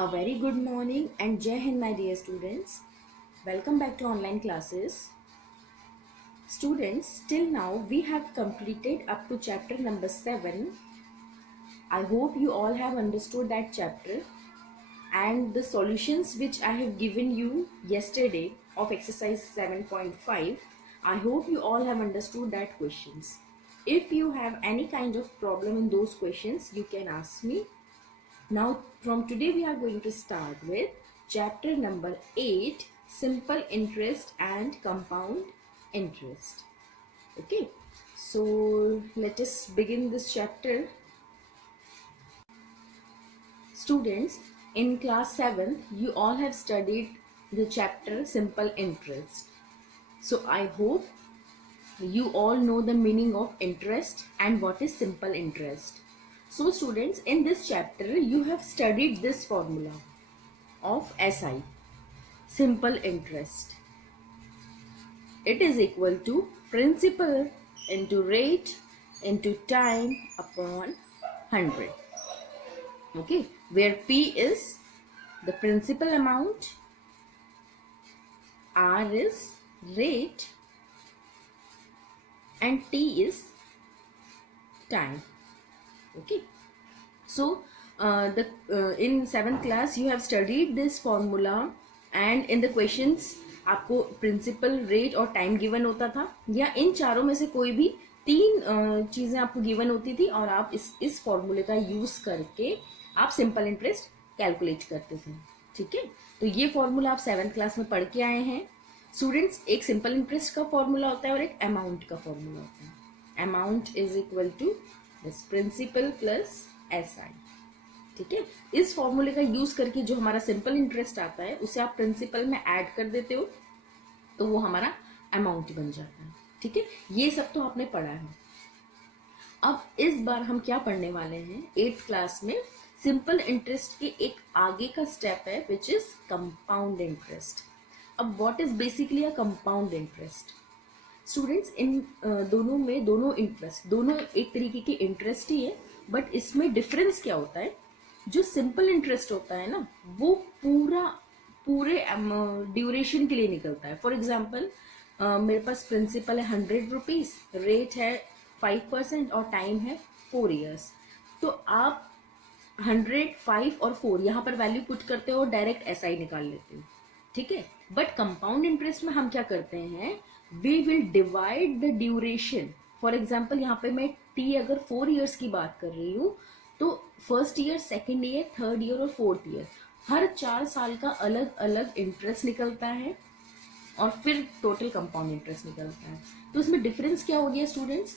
A very good morning and Jai Hind, my dear students. Welcome back to online classes. Students, till now we have completed up to chapter number 7. I hope you all have understood that chapter and the solutions which I have given you yesterday of exercise 7.5. I hope you all have understood that questions. If you have any kind of problem in those questions, you can ask me. Now from today we are going to start with chapter number 8, simple interest and compound interest. Okay, so let us begin this chapter. Students, in class 7 you all have studied the chapter simple interest. So I hope you all know the meaning of interest and what is simple interest. So students, in this chapter you have studied this formula of SI, simple interest. It is equal to principal into rate into time upon 100. Okay, where P is the principal amount, R is rate and T is time. Okay, so in 7th class you have studied this formula and in the questions आपको principal, rate और time given होता था, या इन चारों में से कोई भी तीन चीजें आपको गिवन होती थी और आप इस फॉर्मूले का यूज करके आप सिंपल इंटरेस्ट कैलकुलेट करते थे. ठीक है, तो ये फॉर्मूला आप 7th क्लास में पढ़ के आए हैं. स्टूडेंट्स, एक सिंपल इंटरेस्ट का फॉर्मूला होता है और एक अमाउंट का फॉर्मूला होता है. Amount is equal to this principal plus SI. ठीक है, इस फॉर्मूले का यूज करके जो हमारा सिंपल इंटरेस्ट आता है उसे आप प्रिंसिपल में ऐड कर देते हो तो वो हमारा अमाउंट बन जाता है. ठीक है, ये सब तो आपने पढ़ा है. अब इस बार हम क्या पढ़ने वाले हैं 8th क्लास में, सिंपल इंटरेस्ट के एक आगे का स्टेप है विच इज कंपाउंड इंटरेस्ट. अब what is basically a compound interest? Students, इन दोनों इंटरेस्ट दोनों एक तरीके के इंटरेस्ट ही है, बट इसमें डिफरेंस क्या होता है? जो सिंपल इंटरेस्ट होता है ना वो पूरे ड्यूरेशन के लिए निकलता है. फॉर एग्जाम्पल, मेरे पास प्रिंसिपल है 100 रुपीज, रेट है 5% और टाइम है 4 years. तो आप 100, 5 और 4 यहाँ पर वैल्यू पुट करते हो, डायरेक्ट SI निकाल लेते हो. ठीक है, बट कंपाउंड इंटरेस्ट में हम क्या करते हैं, we will divide the duration. For example, यहाँ पे मैं T अगर 4 years की बात कर रही हूँ तो first year, second year, third year और फोर्थ ईयर, हर 4 साल का अलग अलग इंटरेस्ट निकलता है और फिर टोटल कंपाउंड इंटरेस्ट निकलता है. तो इसमें डिफरेंस क्या हो गया स्टूडेंट्स?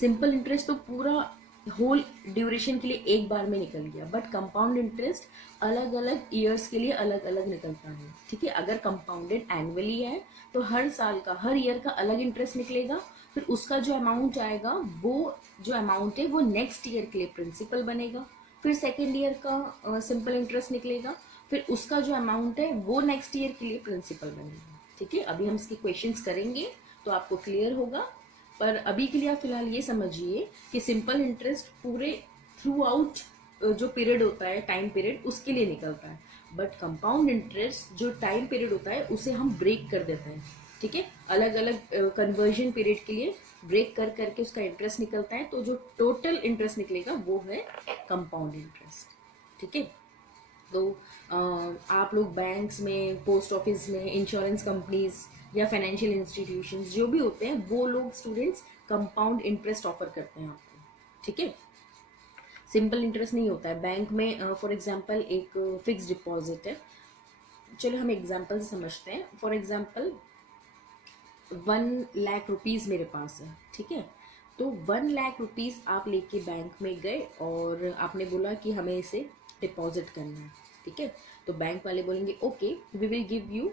सिंपल इंटरेस्ट तो पूरा होल ड्यूरेशन के लिए एक बार में निकल गया, बट कंपाउंड इंटरेस्ट अलग अलग ईयर्स के लिए अलग अलग निकलता है. ठीक है, अगर कंपाउंडेड एनुअली है तो हर साल का, हर ईयर का अलग इंटरेस्ट निकलेगा, फिर उसका जो अमाउंट आएगा वो जो अमाउंट है वो नेक्स्ट ईयर के लिए प्रिंसिपल बनेगा. फिर सेकेंड ईयर का सिंपल इंटरेस्ट निकलेगा, फिर उसका जो अमाउंट है वो नेक्स्ट ईयर के लिए प्रिंसिपल बनेगा. ठीक है, अभी हम इसके क्वेश्चंस करेंगे तो आपको क्लियर होगा, पर अभी के लिए आप फिलहाल ये समझिए कि सिंपल इंटरेस्ट पूरे थ्रू आउट जो पीरियड होता है, टाइम पीरियड, उसके लिए निकलता है. बट कंपाउंड इंटरेस्ट जो टाइम पीरियड होता है उसे हम ब्रेक कर देते हैं. ठीक है, अलग अलग कन्वर्जन पीरियड के लिए ब्रेक कर करके उसका इंटरेस्ट निकलता है, तो जो टोटल इंटरेस्ट निकलेगा वो है कंपाउंड इंटरेस्ट. ठीक है, तो आप लोग बैंक्स में, पोस्ट ऑफिस में, इंश्योरेंस कंपनीज या फाइनेंशियल इंस्टीट्यूशंस जो भी होते हैं वो लोग स्टूडेंट्स कंपाउंड इंटरेस्ट ऑफर करते हैं आपको. ठीक है, सिंपल इंटरेस्ट नहीं होता है. बैंक में फॉर एग्जांपल एक फिक्स डिपॉजिट है. चलो हम एग्जांपल से समझते हैं. फॉर एग्जांपल 1 लाख रुपीज़ मेरे पास है. ठीक है, तो 1 लाख रुपीज़ आप लेके बैंक में गए और आपने बोला कि हमें इसे डिपॉजिट करना है. ठीक है, तो बैंक वाले बोलेंगे okay, we will give you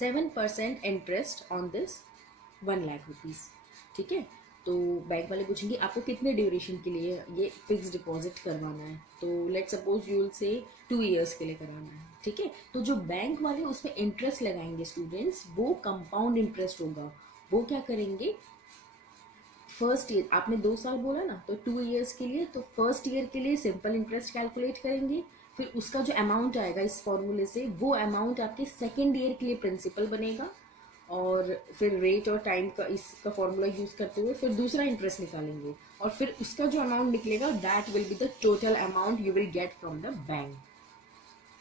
7% interest on this 1 lakh rupees. ठीक है, तो बैंक वाले पूछेंगे आपको कितने ड्यूरेशन के लिए ये फिक्स डिपॉजिट करवाना है. तो let suppose you will say 2 years के लिए कराना है. ठीक है, तो जो बैंक वाले उसमें इंटरेस्ट लगाएंगे स्टूडेंट्स वो कंपाउंड इंटरेस्ट होगा. वो क्या करेंगे, फर्स्ट ईयर आपने 2 साल बोला ना, तो 2 years के लिए, तो फर्स्ट ईयर के लिए सिंपल इंटरेस्ट कैलकुलेट करेंगे, फिर उसका जो अमाउंट आएगा इस फॉर्मूले से, वो अमाउंट आपके सेकेंड ईयर के लिए प्रिंसिपल बनेगा, और फिर रेट और टाइम का इसका फॉर्मूला यूज करते हुए फिर दूसरा इंटरेस्ट निकालेंगे, और फिर उसका जो अमाउंट निकलेगा that will be the total amount you will get from the bank.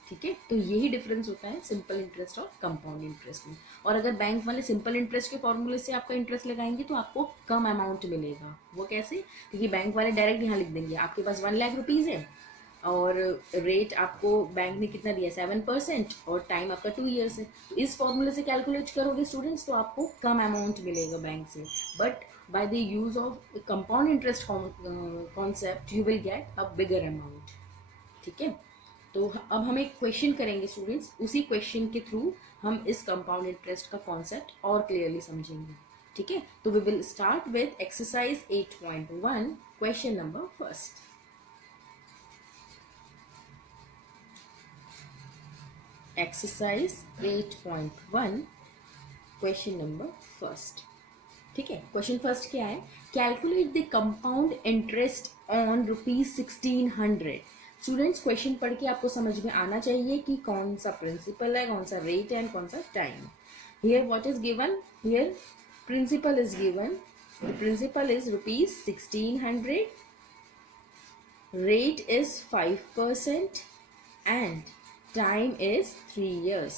ठीक है, तो यही डिफरेंस होता है सिंपल इंटरेस्ट और कंपाउंड इंटरेस्ट में। और अगर बैंक वाले सिंपल इंटरेस्ट के फॉर्मूले से आपका इंटरेस्ट लगाएंगे तो आपको कम अमाउंट मिलेगा। वो कैसे? क्योंकि बैंक वाले डायरेक्ट यहाँ लिख देंगे आपके पास 1 लाख रुपीज़ है, और रेट आपको बैंक ने कितना दिया 7%, और टाइम आपका 2 years है, तो इस फॉर्मूले से कैलकुलेट करोगे स्टूडेंट्स तो आपको कम अमाउंट मिलेगा बैंक से, but by the use of compound interest concept you will get a bigger amount. ठीक है, तो अब हम एक क्वेश्चन करेंगे स्टूडेंट्स, उसी क्वेश्चन के थ्रू हम इस कंपाउंड इंटरेस्ट का कॉन्सेप्ट और क्लियरली समझेंगे। ठीक है, तो we will start with exercise 8.1 question number first. Exercise 8.1 question number first. ठीक है, क्वेश्चन फर्स्ट क्या है? Calculate the compound interest on ₹1600। Students question पढ़ के आपको समझ में आना चाहिए कि कौन सा प्रिंसिपल है, कौन सा रेट है, एंड कौन सा time. Here what is given? Here principal is given, the principal is ₹1600, rate is 5% and time is 3 years।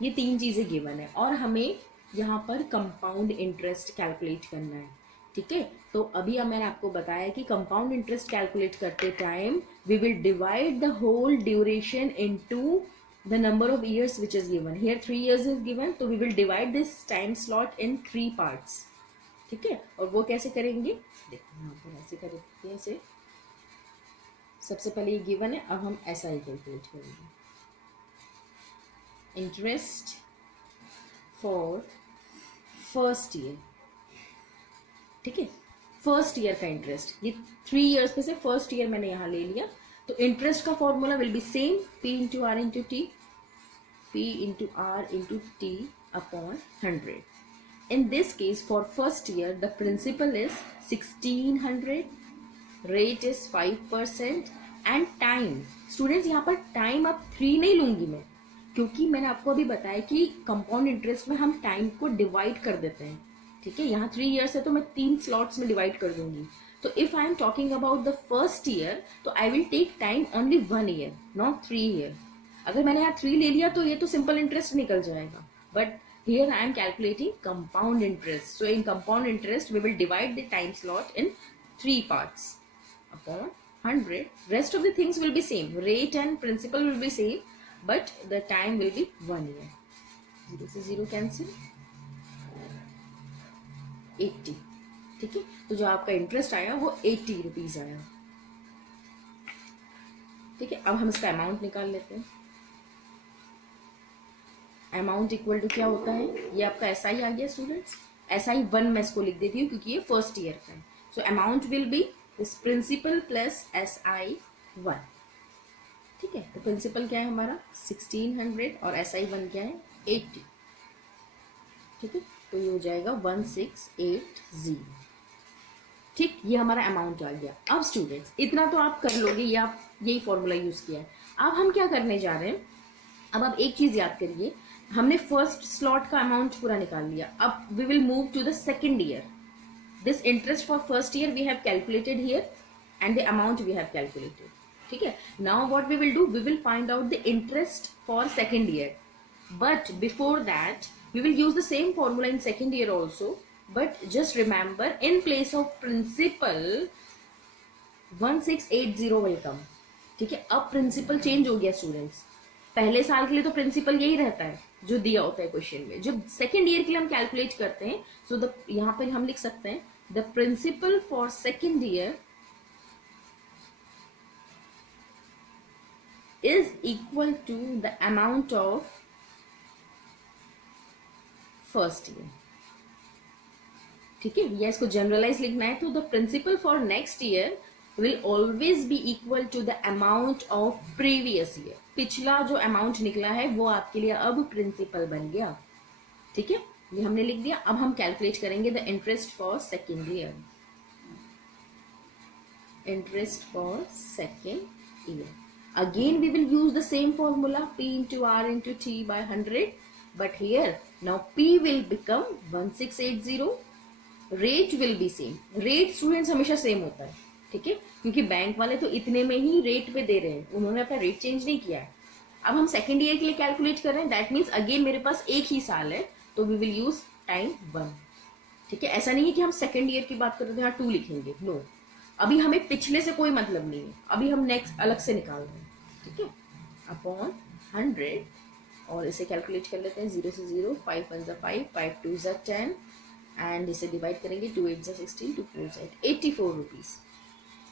ये 3 चीजें गिवन है और हमें यहाँ पर कंपाउंड इंटरेस्ट कैलकुलेट करना है। ठीक है, तो अभी मैंने आपको बताया कि कंपाउंड इंटरेस्ट कैलकुलेट करते time we will divide the whole duration into the number of years which is given. Here 3 years is given, तो we will divide this time slot in 3 parts। ठीक है, और वो कैसे करेंगे? देखो यहाँ पर ऐसे कर देते हैं इसे। सबसे पहले ये गिवन है, अब हम SI कैलकुलेट करेंगे। Interest for first year. ठीक है, फर्स्ट ईयर का इंटरेस्ट, ये 3 years में से फर्स्ट ईयर मैंने यहाँ ले लिया, तो इंटरेस्ट का formula will be same, P into R into T, P into R into T upon 100। In this case for first year the principal is 1600, rate is 5% and time. Students यहाँ पर time अब 3 नहीं लूंगी मैं, क्योंकि मैंने आपको अभी बताया कि कंपाउंड इंटरेस्ट में हम टाइम को डिवाइड कर देते हैं। ठीक है, यहाँ 3 years है तो मैं 3 स्लॉट्स में डिवाइड कर दूंगी। तो if I am talking about the first year तो I will take time only 1 year, not 3 year। अगर मैंने यहाँ 3 ले लिया तो ये तो सिंपल इंटरेस्ट निकल जाएगा, but here I am calculating compound interest. So in compound interest we will divide the time slot in 3 parts upon 100। Rest of the things will be same, rate and principal will be same, but the time will be 1 year। 0 से 0 cancel, 80। ठीक है, तो जो आपका interest आया वो 80 rupees आया। ठीक है, अब हम इसका अमाउंट निकाल लेते हैं। अमाउंट इक्वल टू क्या होता है? ये आपका SI आ गया स्टूडेंट्स। SI 1 मैं इसको लिख देती हूँ क्योंकि ये फर्स्ट ईयर का है। So amount will be this principal plus SI 1। ठीक है, तो प्रिंसिपल क्या है हमारा 1600 और SI 1 क्या है 80। ठीक है, तो ये हो जाएगा 1680। ठीक, ये हमारा अमाउंट आ गया। अब स्टूडेंट्स इतना तो आप कर लोगे, ये आप यही फॉर्मूला यूज किया है। अब हम क्या करने जा रहे हैं? अब आप एक चीज याद करिए, हमने फर्स्ट स्लॉट का अमाउंट पूरा निकाल लिया। अब we will move to the second year. This interest for first year we have calculated here and the amount we have calculated. ठीक है, now what we will do, we will find out the interest for second year, but before that we will use the same formula in second year also, but just remember in place of principal 1680 will come। ठीक है, अब principal change हो गया students. पहले साल के लिए तो प्रिंसिपल यही रहता है जो दिया होता है क्वेश्चन में। जो सेकेंड ईयर के लिए हम कैलकुलेट करते हैं, सो द यहाँ पर हम लिख सकते हैं the principal for second year is equal to the amount of first year. ठीक है, या इसको जनरलाइज लिखना है तो the principal for next year will always be equal to the amount of previous year. पिछला जो अमाउंट निकला है वो आपके लिए अब प्रिंसिपल बन गया। ठीक है, ये हमने लिख दिया. अब हम कैलकुलेट करेंगे the interest for second year. Interest for second year. Again we will use the same formula, P into R into T by 100, but here now P will become 1680. Rate will be same. Rate students हमेशा same होता है, ठीक है, क्योंकि bank वाले तो इतने में ही रेट पे दे रहे हैं, उन्होंने अपना रेट चेंज नहीं किया है. अब हम सेकेंड ईयर के लिए कैलकुलेट कर रहे हैं. दैट मीन्स अगेन मेरे पास एक ही साल है, तो वी विल यूज टाइम 1. ठीक है, ऐसा नहीं है कि हम सेकेंड ईयर की बात कर रहे थे यहाँ 2 लिखेंगे. नो, अभी हमें पिछले से कोई मतलब नहीं है, अभी हम नेक्स्ट अलग से निकाल रहे हैं. ठीक है, अपॉन 100 और इसे कैलकुलेट कर लेते हैं. 0 से 0, 5 1 ज़ा 5, 5 2 ज़ा 10 एंड इसे डिवाइड करेंगे. 2 8 ज़ा 16, 2 4 ज़ा 8, 84 रुपीज़.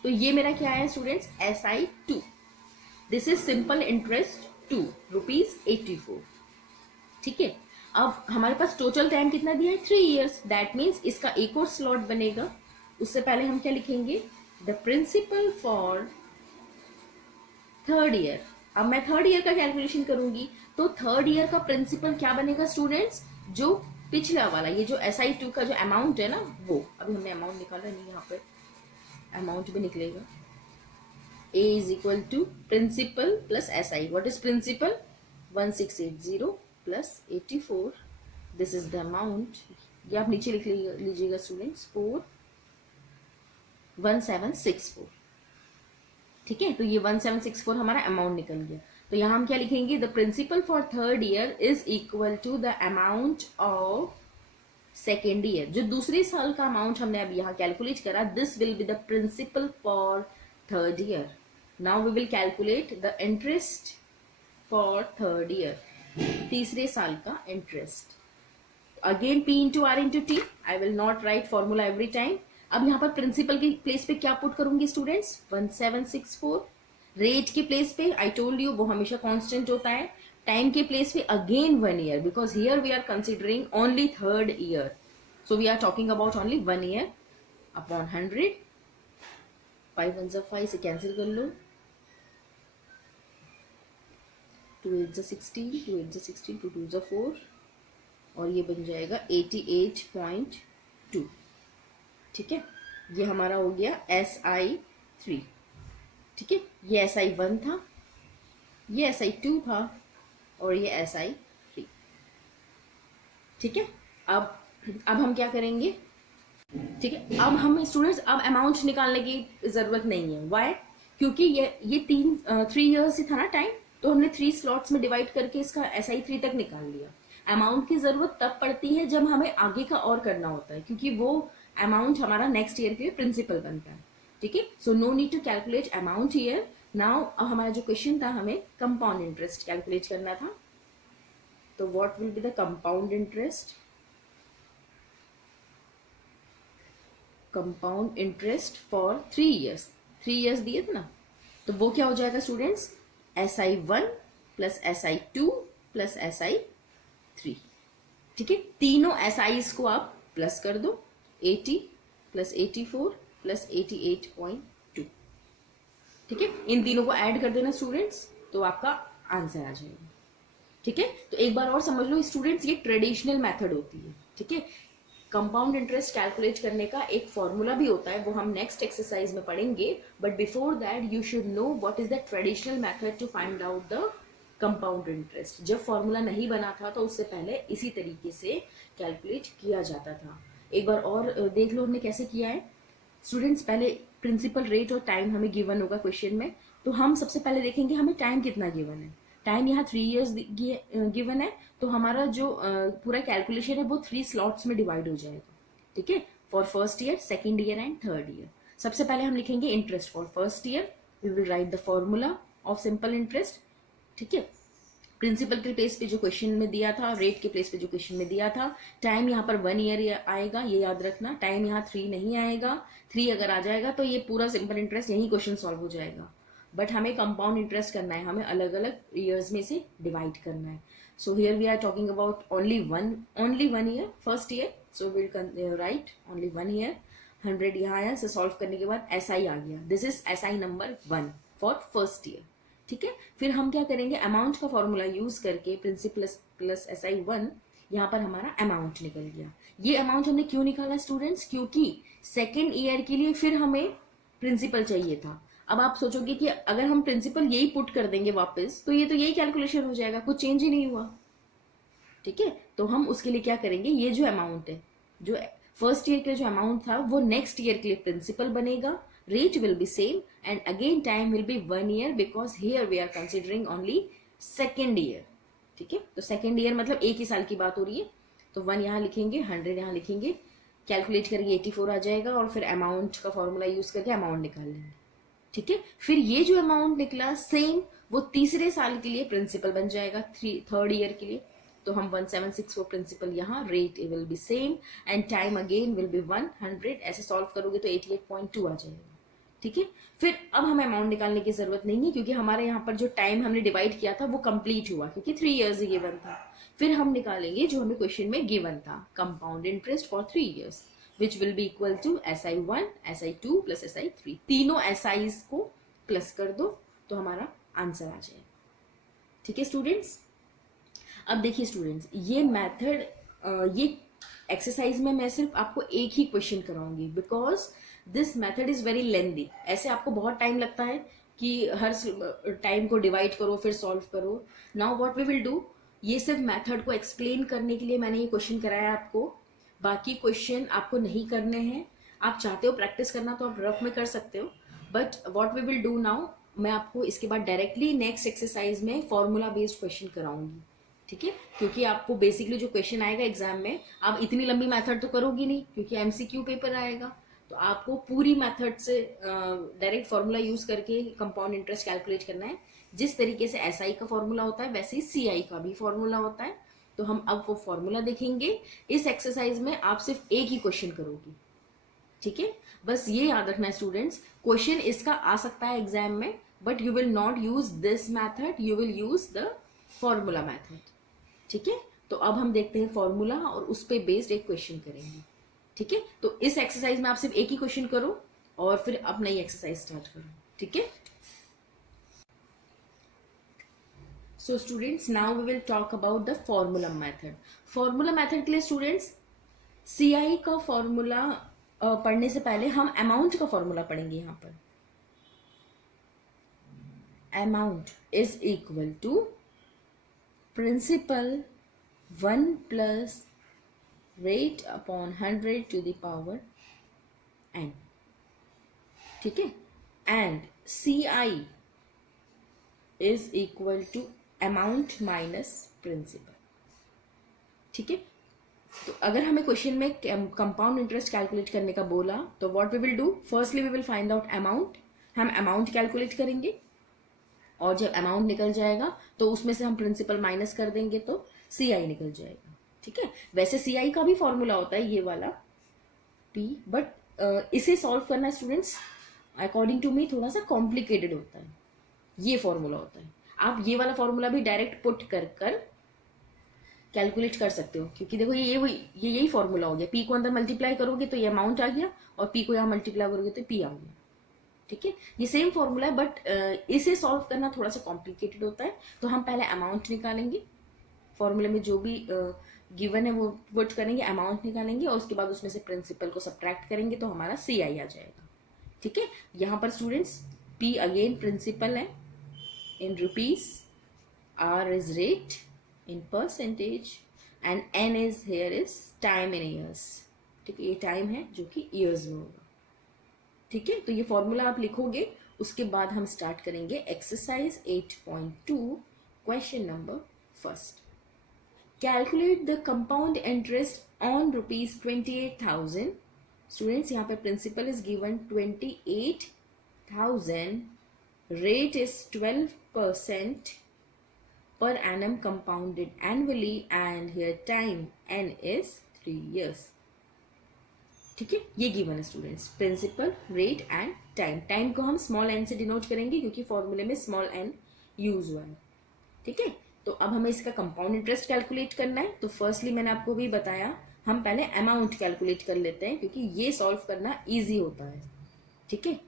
तो ये मेरा क्या है students, SI2. This is simple interest 2 rupees 84. ठीक है, अब हमारे पास टोटल टाइम कितना दिया है, 3 इयर्स. दैट मीन्स इसका एक और स्लॉट बनेगा. उससे पहले हम क्या लिखेंगे, the principal for third year. अब मैं थर्ड ईयर का कैलकुलेशन करूंगी, तो थर्ड ईयर का प्रिंसिपल क्या बनेगा स्टूडेंट्स, जो पिछला वाला, ये जो SI2 का जो अमाउंट है ना, वो अभी हमने अमाउंट निकाला नहीं, यहाँ पर अमाउंट भी निकलेगा. A is equal to principal plus SI. What is principal? 1680 plus 84. This is the amount. ये आप नीचे लिख लीजिएगा स्टूडेंट्स, 41764. ठीक है, तो ये 1764 हमारा अमाउंट निकल गया. तो यहाँ हम क्या लिखेंगे, the principal for third year is equal to the amount of second year. जो दूसरे साल का अमाउंट हमने अभी यहाँ कैलकुलेट करा, this will be the principal for third year. Now we will calculate the interest for third year. तीसरे साल का interest. Again P into R into T. I will not write formula every time. अब यहाँ पर principal की place पे क्या put करूंगी स्टूडेंट्स, 1764. रेट के प्लेस पे I told you वो हमेशा कांस्टेंट होता है. टाइम के प्लेस पे again 1 year, because here we are considering only third year. So we are talking about only 1 year. Upon 100. 5 1 ज़ा 5 से कैंसिल कर लो. 2 8 ज़ा 16, 2 8 ज़ा 16, 2 2 ज़ा 4 और ये बन जाएगा 88.2. ठीक है, ये हमारा हो गया SI3. ठीक है, ये SI1 था, ये SI2 था और ये SI3. ठीक है, अब हम क्या करेंगे, ठीक है, अब हम स्टूडेंट्स अब अमाउंट निकालने की जरूरत नहीं है. वाई, क्योंकि ये 3 इयर्स ही था ना टाइम, तो हमने 3 स्लॉट्स में डिवाइड करके इसका SI3 तक निकाल लिया. अमाउंट की जरूरत तब पड़ती है जब हमें आगे का और करना होता है, क्योंकि वो अमाउंट हमारा नेक्स्ट ईयर के लिए प्रिंसिपल बनता है. ठीक है, so no need to calculate amount here. Now अब हमारा जो क्वेश्चन था, हमें कंपाउंड इंटरेस्ट कैलकुलेट करना था. तो what will be the compound interest, compound interest for 3 years. 3 years दिए थे ना, तो वो क्या हो जाएगा students, SI1 plus SI2 plus SI3. ठीक है, तीनों SIs को आप प्लस कर दो. 80 प्लस 84 प्लस 88.2. ठीक है, इन तीनों को ऐड कर देना स्टूडेंट्स, तो आपका आंसर आ जाएगा. ठीक है, तो एक बार और समझ लो स्टूडेंट्स, ये ट्रेडिशनल मेथड होती है. ठीक है, कंपाउंड इंटरेस्ट कैलकुलेट करने का एक फॉर्मूला भी होता है, वो हम नेक्स्ट एक्सरसाइज में पढ़ेंगे. But before that you should know what is the traditional method to find out the compound interest. जब फॉर्मूला नहीं बना था तो उससे पहले इसी तरीके से कैलकुलेट किया जाता था. एक बार और देख लो हमने कैसे किया है स्टूडेंट्स. पहले प्रिंसिपल, रेट और टाइम हमें गिवन होगा क्वेश्चन में, तो हम सबसे पहले देखेंगे हमें टाइम कितना गिवन है. टाइम यहाँ 3 इयर्स गिवन है, तो हमारा जो पूरा कैलकुलेशन है वो 3 स्लॉट्स में डिवाइड हो जाएगा. ठीक है, for first year, second year and third year. सबसे पहले हम लिखेंगे interest for first year. We will write the formula of simple interest. ठीक है, प्रिंसिपल के प्लेस पे जो क्वेश्चन में दिया था, रेट के प्लेस पे जो क्वेश्चन में दिया था. टाइम यहाँ पर 1 ईयर आएगा, ये याद रखना. टाइम यहाँ 3 नहीं आएगा. 3 अगर आ जाएगा तो ये पूरा सिंपल इंटरेस्ट यही क्वेश्चन सॉल्व हो जाएगा. बट हमें कंपाउंड इंटरेस्ट करना है, हमें अलग अलग ईयर्स में से डिवाइड करना है. So here we are talking about only one year, first year. So will write only 1 year. 100 यहाँ आया, से सॉल्व करने के बाद SI आ गया. This is SI number 1 for first year. ठीक है, फिर हम क्या करेंगे, अमाउंट का फॉर्मूला यूज करके प्रिंसिपल प्लस SI1, यहाँ पर हमारा अमाउंट निकल गया। ये अमाउंट हमने क्यों निकाला स्टूडेंट्स? क्योंकि सेकेंड ईयर के लिए फिर हमें प्रिंसिपल चाहिए था। अब आप सोचोगे कि अगर हम प्रिंसिपल यही पुट कर देंगे वापस तो यही कैलकुलेशन हो जाएगा, कुछ चेंज ही नहीं हुआ। ठीक है, तो हम उसके लिए क्या करेंगे, ये जो अमाउंट है, जो फर्स्ट ईयर का जो अमाउंट था वो नेक्स्ट ईयर के लिए प्रिंसिपल बनेगा, rate will be same and again time will be 1 year because here we are considering only second year. ठीक है, तो सेकेंड ईयर मतलब एक ही साल की बात हो रही है, तो 1 यहाँ लिखेंगे, 100 यहाँ लिखेंगे, कैलकुलेट करके 84 आ जाएगा और फिर अमाउंट का फॉर्मूला यूज करके अमाउंट निकाल लेंगे। ठीक है, फिर ये जो अमाउंट निकला सेम वो तीसरे साल के लिए प्रिंसिपल बन जाएगा, थर्ड ईयर के लिए, तो हम 1764 प्रिंसिपल यहाँ, rate will be same and time again will be 100। ऐसे सॉल्व करोगे तो 88.2 आ जाएगा। ठीक है, फिर अब हमें अमाउंट निकालने की जरूरत नहीं है क्योंकि हमारे यहाँ पर जो टाइम हमने डिवाइड किया था वो कंप्लीट हुआ, क्योंकि 3 इयर्स गिवन था। फिर हम निकालेंगे जो हमें क्वेश्चन में गिवन था, compound interest for 3 years which will be equal to SI1 SI2 plus SI3। तीनों SIs को प्लस कर दो तो हमारा आंसर आ जाएगा। ठीक है स्टूडेंट्स, अब देखिए स्टूडेंट्स, ये मेथड, ये एक्सरसाइज में मैं सिर्फ आपको एक ही क्वेश्चन कराऊंगी because this method is very lengthy. ऐसे आपको बहुत टाइम लगता है कि हर टाइम को डिवाइड करो फिर सॉल्व करो। Now what we will do, ये सिर्फ मेथड को एक्सप्लेन करने के लिए मैंने ये क्वेश्चन कराया आपको, बाकी क्वेश्चन आपको नहीं करने हैं। आप चाहते हो प्रैक्टिस करना तो आप रफ में कर सकते हो, but what we will do now, मैं आपको इसके बाद डायरेक्टली नेक्स्ट एक्सरसाइज में फॉर्मूला बेस्ड क्वेश्चन कराऊंगी। ठीक है, क्योंकि आपको बेसिकली जो क्वेश्चन आएगा एग्जाम में, आप इतनी लंबी मेथड तो करोगी नहीं क्योंकि MCQ पेपर आएगा, तो आपको पूरी मेथड से डायरेक्ट फॉर्मूला यूज करके कंपाउंड इंटरेस्ट कैलकुलेट करना है। जिस तरीके से SI का फॉर्मूला होता है वैसे ही CI का भी फॉर्मूला होता है। तो हम अब वो फॉर्मूला देखेंगे। इस एक्सरसाइज में आप सिर्फ एक ही क्वेश्चन करोगी। ठीक है, बस ये याद रखना है स्टूडेंट्स, क्वेश्चन इसका आ सकता है एग्जाम में but you will not use this method, you will use the formula method. ठीक है, तो अब हम देखते हैं फॉर्मूला और उस पे बेस्ड एक क्वेश्चन करेंगे। ठीक है, तो इस एक्सरसाइज में आप सिर्फ एक ही क्वेश्चन करो और फिर अब नई एक्सरसाइज स्टार्ट करो। ठीक है, so students now we will talk about the formula method. Formula method के लिए स्टूडेंट्स CI का फॉर्मूला पढ़ने से पहले हम अमाउंट का फॉर्मूला पढ़ेंगे। यहाँ पर amount is equal to principal 1 plus rate upon 100 to the power n। ठीक है, and CI is equal to amount minus principal. ठीक है, तो अगर हमें क्वेश्चन में कंपाउंड इंटरेस्ट कैलकुलेट करने का बोला तो what we will do, firstly we will find out amount. हम अमाउंट कैलकुलेट करेंगे और जब अमाउंट निकल जाएगा तो उसमें से हम प्रिंसिपल माइनस कर देंगे तो CI निकल जाएगा। ठीक है, वैसे CI का भी फॉर्मूला होता है ये वाला P, बट इसे सॉल्व करना स्टूडेंट्स अकॉर्डिंग टू मी थोड़ा सा कॉम्प्लिकेटेड होता है। ये फॉर्मूला होता है, आप ये वाला फॉर्मूला भी डायरेक्ट पुट कर कैलकुलेट कर सकते हो, क्योंकि देखो ये यही फॉर्मूला हो गया। P को अंदर मल्टीप्लाई करोगे तो ये अमाउंट आ गया और P को यहाँ मल्टीप्लाई करोगे तो P आ गया। ठीक है, ये सेम फॉर्मूला है बट इसे सॉल्व करना थोड़ा सा कॉम्प्लिकेटेड होता है। तो हम पहले अमाउंट निकालेंगे, फॉर्मूले में जो भी गिवन है वो पुट करेंगे, अमाउंट निकालेंगे और उसके बाद उसमें से प्रिंसिपल को सब्ट्रैक्ट करेंगे तो हमारा CI आ जाएगा। ठीक है, यहाँ पर स्टूडेंट्स P अगेन प्रिंसिपल है in rupees, R is rate in percentage and n is here is time in years। ठीक है, ये टाइम है जो कि years में होगा। ठीक है, तो ये फॉर्मूला आप लिखोगे, उसके बाद हम स्टार्ट करेंगे exercise 8.2 question number first. Calculate the compound interest on ₹28,000। Students यहाँ पे principal is given 28,000, rate is 12% per annum compounded annually and here time n is 3 years। ठीक है, ये गिवन है students, principal, rate and time. Time को हम small n से denote करेंगे क्योंकि फॉर्मूले में स्मॉल n यूज हुआ है। ठीक है, तो अब हमें इसका कंपाउंड इंटरेस्ट कैलकुलेट करना है। तो फर्स्टली मैंने आपको भी बताया, हम पहले अमाउंट कैलकुलेट कर लेते हैं क्योंकि ये सॉल्व करना ईजी होता है। ठीक है,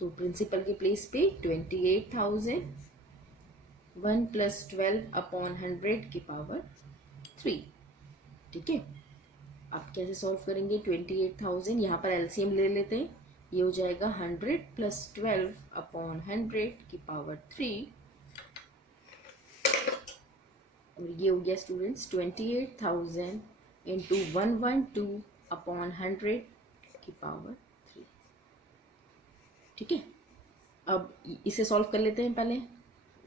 तो प्रिंसिपल के प्लेस पे 28,000 1 + 12 अपॉन 100 की पावर 3। ठीक है, आप कैसे सॉल्व करेंगे? 28,000 यहाँ पर एलसीएम ले लेते हैं, ये हो जाएगा 100 प्लस 12 अपॉन 100 की पावर 3, और ये हो गया स्टूडेंट्स 28,000 इंटू 112 अपॉन 100 की पावर 3। ठीक है, अब इसे सॉल्व कर लेते हैं। पहले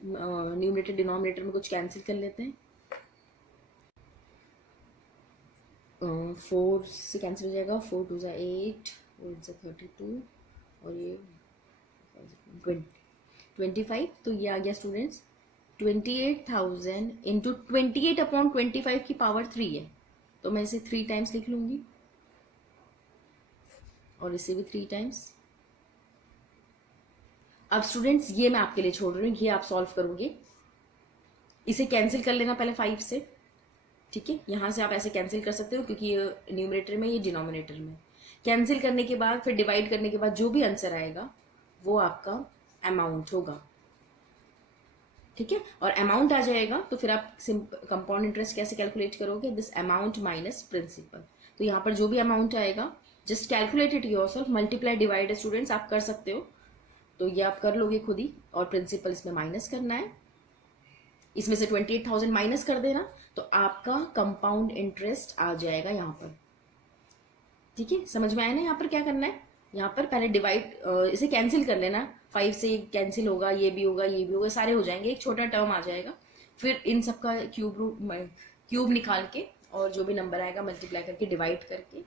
न्यूमरेटर डिनोमिनेटर में कुछ कैंसिल कर लेते हैं। 4 से कैंसिल हो जाएगा, 4 2 ज़ा 8, 4 ज़ा 32, और ये 25। तो ये आ गया स्टूडेंट्स 28,000 इंटू 28 अपॉन 25 की पावर 3 है, तो मैं इसे 3 टाइम्स लिख लूंगी और इसे भी 3 टाइम्स। अब स्टूडेंट्स ये मैं आपके लिए छोड़ रही हूँ, ये आप सॉल्व करोगे। इसे कैंसिल कर लेना पहले 5 से। ठीक है, यहां से आप ऐसे कैंसिल कर सकते हो क्योंकि ये न्यूमरेटर में, ये डिनोमिनेटर में। कैंसिल करने के बाद फिर डिवाइड करने के बाद जो भी आंसर आएगा वो आपका अमाउंट होगा। ठीक है, और अमाउंट आ जाएगा तो फिर आप कंपाउंड इंटरेस्ट कैसे कैलकुलेट करोगे? This amount minus principal. तो यहाँ पर जो भी अमाउंट आएगा just calculate it yourself, multiply divide students आप कर सकते हो, तो ये आप कर लोगे खुद ही, और प्रिंसिपल इसमें माइनस करना है। इसमें से 28,000 माइनस कर देना तो आपका कंपाउंड इंटरेस्ट आ जाएगा यहाँ पर। ठीक है, समझ में आया ना यहाँ पर क्या करना है? यहाँ पर पहले डिवाइड, इसे कैंसिल कर लेना, 5 से कैंसिल होगा, ये भी होगा, ये भी होगा, सारे हो जाएंगे, एक छोटा टर्म आ जाएगा। फिर इन सबका क्यूब निकाल के और जो भी नंबर आएगा मल्टीप्लाई करके डिवाइड करके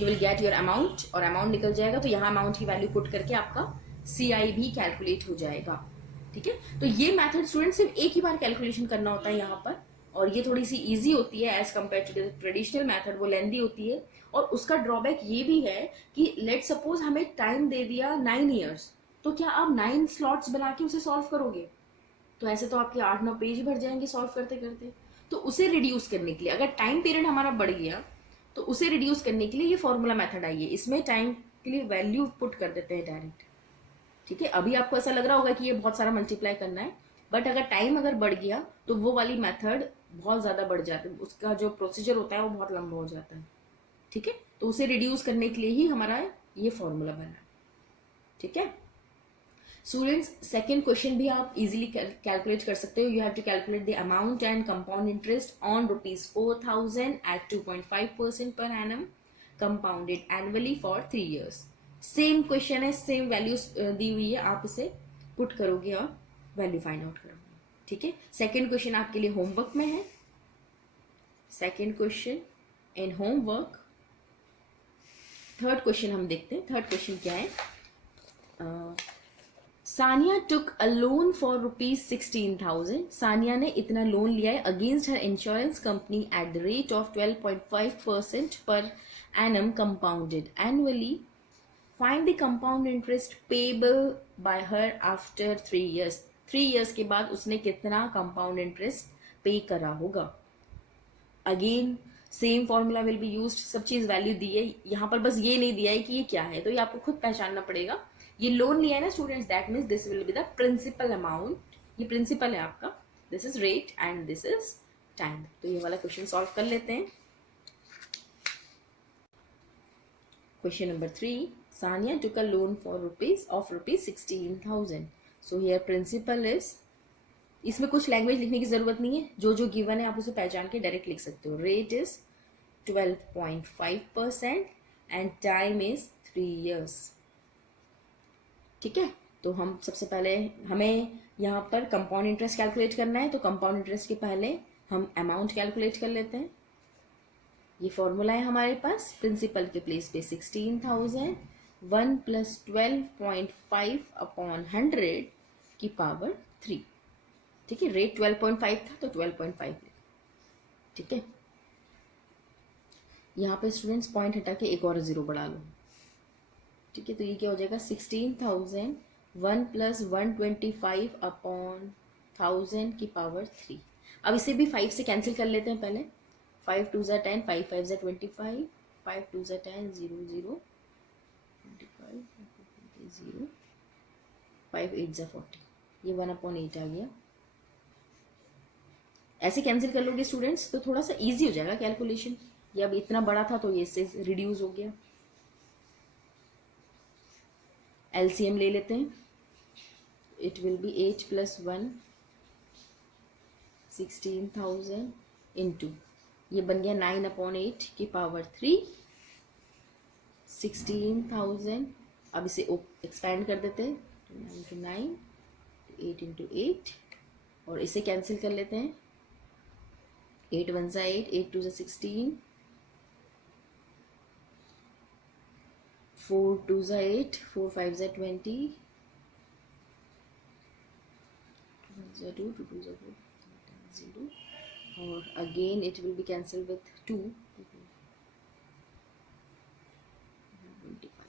you will get your amount, और अमाउंट निकल जाएगा तो यहाँ अमाउंट की वैल्यू पुट करके आपका CI भी कैलकुलेट हो जाएगा। ठीक है, तो ये मेथड स्टूडेंट सिर्फ एक ही बार कैलकुलेशन करना होता है यहाँ पर, और ये थोड़ी सी इजी होती है as compare to the traditional method, वो लेंदी होती है। और उसका ड्रॉबैक ये भी है कि लेट सपोज हमें टाइम दे दिया 9 ईयर्स, तो क्या आप 9 स्लॉट्स बना के उसे सॉल्व करोगे? तो ऐसे तो आपके 8-9 पेज भर जाएंगे सॉल्व करते करते। तो उसे रिड्यूस करने के लिए, अगर टाइम पीरियड हमारा बढ़ गया तो उसे रिड्यूस करने के लिए ये फॉर्मूला मेथड आई है। इसमें टाइम के लिए वैल्यू पुट कर देते हैं डायरेक्ट। ठीक है, अभी आपको ऐसा लग रहा होगा कि ये बहुत सारा मल्टीप्लाई करना है, बट अगर टाइम अगर बढ़ गया तो वो वाली मेथड बहुत ज्यादा बढ़ जाती है, उसका जो प्रोसीजर होता है वो बहुत लंबा हो जाता है। ठीक है, तो उसे रिड्यूस करने के लिए ही हमारा ये फॉर्मूला बना। ठीक है स्टूडेंट्स, सेकेंड क्वेश्चन भी आप इजीली कैलकुलेट कर सकते हो। You have to calculate the amount and compound interest on ₹4,000 at 2.5% per annum compounded annually for 3 years। Same question है, सेम वैल्यूज दी हुई है, आप इसे पुट करोगे और वैल्यू फाइंड आउट करोगे। ठीक है, सेकेंड क्वेश्चन आपके लिए होमवर्क में है। Second question in homework. Third question हम देखते हैं। थर्ड क्वेश्चन क्या है? सानिया टुक अ लोन फॉर ₹16,000। सानिया ने इतना लोन लिया है against her insurance company at the rate of 12.5% per annum compounded annually. Find the compound interest payable by her after 3 years। 3 years के बाद उसने कितना कंपाउंड इंटरेस्ट पे करा होगा। Again same formula will be used, सब चीज वैल्यू दी है यहाँ पर, बस ये नहीं दिया है कि ये क्या है, तो ये आपको खुद पहचानना पड़ेगा। ये लोन लिया है ना students, that means this will be the principal amount. ये प्रिंसिपल है आपका, this is rate and this is time. तो ये वाला क्वेश्चन सॉल्व कर लेते हैं। Question number 3, Sanya took a loan for rupees 16,000. So here principal is, इसमें कुछ लैंग्वेज लिखने की जरूरत नहीं है, जो जो गिवन है आप उसे पहचान के डायरेक्ट लिख सकते हो। Rate is 12.5% and time is 3 years। ठीक है, तो हम सबसे पहले हमें यहाँ पर कंपाउंड इंटरेस्ट कैलकुलेट करना है, तो कंपाउंड इंटरेस्ट के पहले हम अमाउंट कैलकुलेट कर लेते हैं। ये फॉर्मूला है हमारे पास, प्रिंसिपल के प्लेस पे 16,000, 1 + 12.5 अपॉन 100 की पावर 3। ठीक है, रेट 12.5 था तो 12.5। ठीक है, यहाँ पे स्टूडेंट्स पॉइंट हटा के एक और जीरो बढ़ा लो। ठीक है, तो ये क्या हो जाएगा 16,000, 1 + 125 अपॉन 1000 की पावर 3। अब इसे भी 5 से कैंसिल कर लेते हैं पहले। 5 2 = 10, 5 5 = 25, 5 2 = 10, 0 0, 25 0, 5 8 = 40। ये 1/8 आ गया। ऐसे कैंसिल कर लोगे स्टूडेंट्स तो थोड़ा सा इजी हो जाएगा कैलकुलेशन। ये अब इतना बड़ा था तो ये इससे रिड्यूस हो गया। एलसीएम ले लेते हैं। इट विल बी 8 + 1 16,000 इंटू, ये बन गया 9/8 की पावर 3 16,000। अब इसे एक्सपैंड कर देते हैं, 9 × 9 8 × 8 और इसे कैंसिल कर लेते हैं। 8 × 1 = 8, 8 × 2 = 16, 4 × 2 = 8, 4 × 5 = 20, 2 × 1 = 2, 2 × 2 = 4, 0 और again it will be cancelled with 2, 125।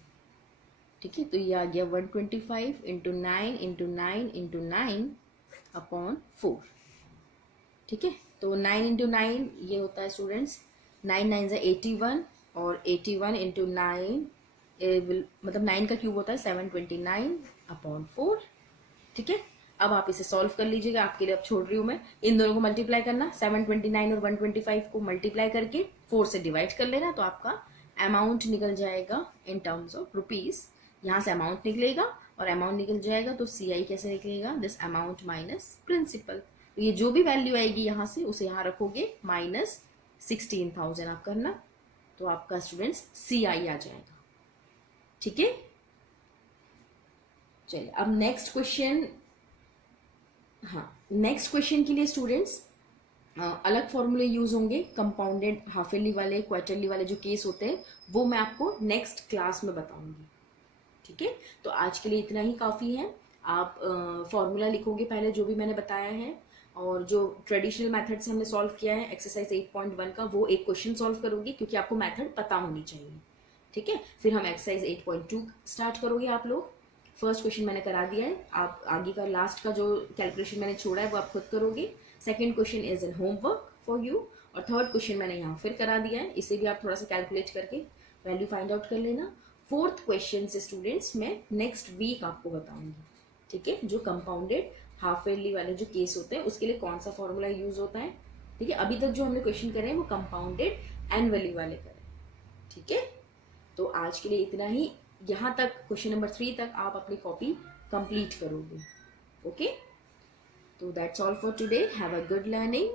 ठीक है, तो ये आ गया 125 × 9 × 9 × 9/4। ठीक है, तो 9 × 9 ये होता है स्टूडेंट्स 9 × 9 = 81 और 81 × 9 मतलब 9 का क्यूब होता है 729/4। ठीक है, अब आप इसे सॉल्व कर लीजिएगा, आपके लिए अब छोड़ रही हूँ मैं। इन दोनों को मल्टीप्लाई करना, 729 और 125 को मल्टीप्लाई करके 4 से डिवाइड कर लेना, तो आपका अमाउंट निकल जाएगा इन टर्म्स ऑफ रुपीज। यहाँ से अमाउंट निकलेगा और अमाउंट निकल जाएगा तो CI कैसे निकलेगा, दिस अमाउंट माइनस प्रिंसिपल। तो ये जो भी वैल्यू आएगी यहाँ से उसे यहाँ रखोगे, माइनस 16,000 आप करना, तो आपका स्टूडेंट्स CI आ जाएगा। ठीक है, चलिए अब नेक्स्ट क्वेश्चन। हाँ, नेक्स्ट क्वेश्चन के लिए स्टूडेंट्स अलग फॉर्मूले यूज होंगे, कंपाउंडेड हाफ ईयरली वाले, क्वार्टरली वाले जो केस होते हैं वो मैं आपको नेक्स्ट क्लास में बताऊंगी। ठीक है, तो आज के लिए इतना ही काफ़ी है। आप फॉर्मूला लिखोगे पहले जो भी मैंने बताया है, और जो ट्रेडिशनल मेथड से हमने सॉल्व किया है एक्सरसाइज 8.1 का, वो एक क्वेश्चन सॉल्व करोगे क्योंकि आपको मेथड पता होनी चाहिए। ठीक है, फिर हम एक्सरसाइज 8.2 स्टार्ट करोगे आप लोग। फर्स्ट क्वेश्चन मैंने करा दिया है, आप आगे का लास्ट का जो कैलकुलेशन मैंने छोड़ा है वो आप खुद करोगे। Second question is an homework for you, और थर्ड क्वेश्चन मैंने यहाँ फिर करा दिया है, इसे भी आप थोड़ा सा कैलकुलेट करके वैल्यू फाइंड आउट कर लेना। फोर्थ क्वेश्चन से स्टूडेंट्स मैं नेक्स्ट वीक आपको बताऊंगी। ठीक है, जो कंपाउंडेड हाफ ईयरली वाले जो केस होते हैं उसके लिए कौन सा फॉर्मूला यूज होता है। ठीक है, अभी तक जो हमने क्वेश्चन करे हैं वो कंपाउंडेड एनुअली वाले करे। ठीक है, तो आज के लिए इतना ही। यहाँ तक क्वेश्चन नंबर 3 तक आप अपनी कॉपी कंप्लीट करोगे। ओके, तो that's all for today. Have a good learning.